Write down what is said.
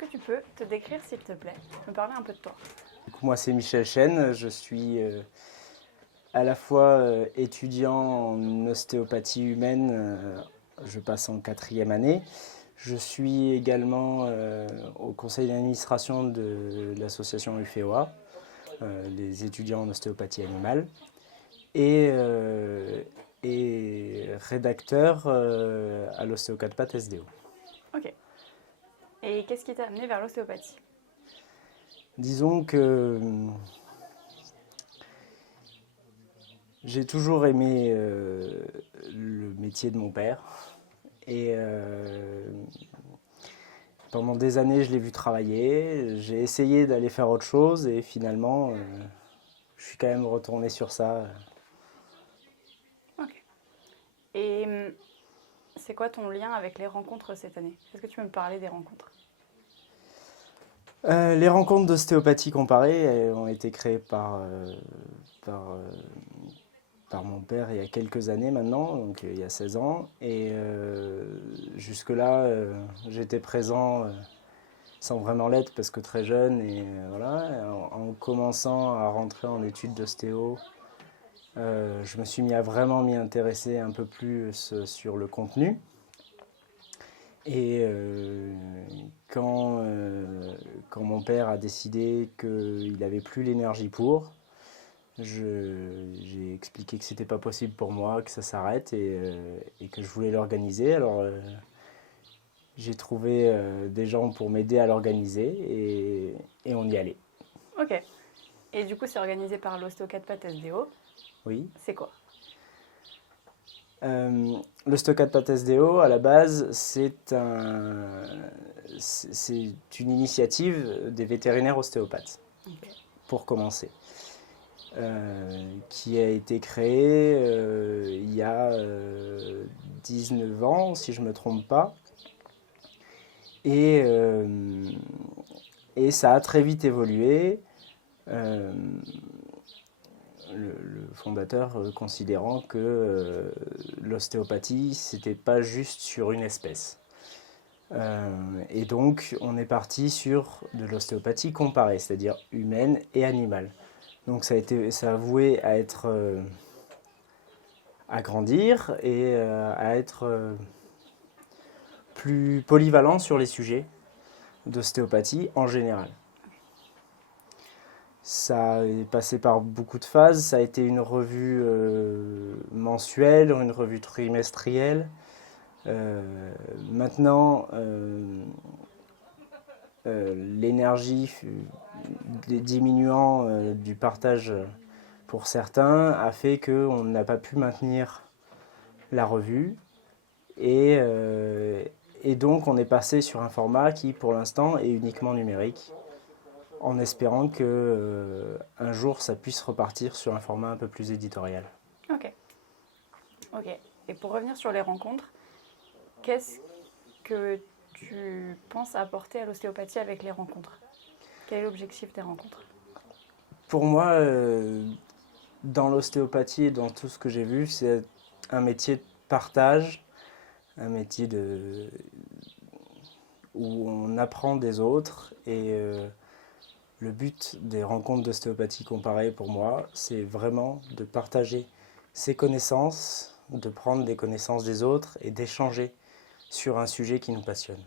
que tu peux te décrire, s'il te plaît, me parler un peu de toi? Du coup, moi, c'est Michel Chêne. Je suis à la fois étudiant en ostéopathie humaine. Je passe en 4e année. Je suis également au conseil d'administration de l'association UFEOA, les étudiants en ostéopathie animale, et rédacteur à l'ostéocatpath SDO. Ok. Et qu'est-ce qui t'a amené vers l'ostéopathie? Disons que j'ai toujours aimé le métier de mon père et pendant des années je l'ai vu travailler. J'ai essayé d'aller faire autre chose et finalement je suis quand même retourné sur ça. Ok. Et c'est quoi ton lien avec les rencontres cette année? Est-ce que tu peux me parler des rencontres? Les rencontres d'ostéopathie comparée ont été créées par, par mon père il y a quelques années maintenant, donc il y a 16 ans. Et jusque-là, j'étais présent sans vraiment l'être parce que très jeune. Et voilà, en commençant à rentrer en études d'ostéo, je me suis vraiment m'y intéresser un peu plus sur le contenu. Et quand mon père a décidé qu'il n'avait plus l'énergie pour, j'ai expliqué que c'était pas possible pour moi, que ça s'arrête et que je voulais l'organiser. Alors j'ai trouvé des gens pour m'aider à l'organiser et on y allait. Ok. Et du coup, c'est organisé par l'ostéocatpath SDO. Oui. C'est quoi? Le Stockatpath SDO, à la base, c'est une initiative des vétérinaires ostéopathes, Ok. pour commencer, qui a été créée il y a 19 ans, si je ne me trompe pas. Et, et ça a très vite évolué. Le fondateur considérant que l'ostéopathie, c'était pas juste sur une espèce. Et donc, on est parti sur de l'ostéopathie comparée, c'est-à-dire humaine et animale. Donc, ça a voué à être à grandir et à être plus polyvalent sur les sujets d'ostéopathie en général. Ça est passé par beaucoup de phases. Ça a été une revue mensuelle, une revue trimestrielle. Maintenant, l'énergie diminuant du partage pour certains a fait qu'on n'a pas pu maintenir la revue. Et donc, on est passé sur un format qui, pour l'instant, est uniquement numérique, en espérant que un jour ça puisse repartir sur un format un peu plus éditorial. Ok. Ok. Et pour revenir sur les rencontres, qu'est-ce que tu penses apporter à l'ostéopathie avec les rencontres? Quel est l'objectif des rencontres? Pour moi, dans l'ostéopathie et dans tout ce que j'ai vu, c'est un métier de partage, un métier où on apprend des autres. Et le but des rencontres d'ostéopathie comparée, pour moi, c'est vraiment de partager ses connaissances, de prendre des connaissances des autres et d'échanger sur un sujet qui nous passionne.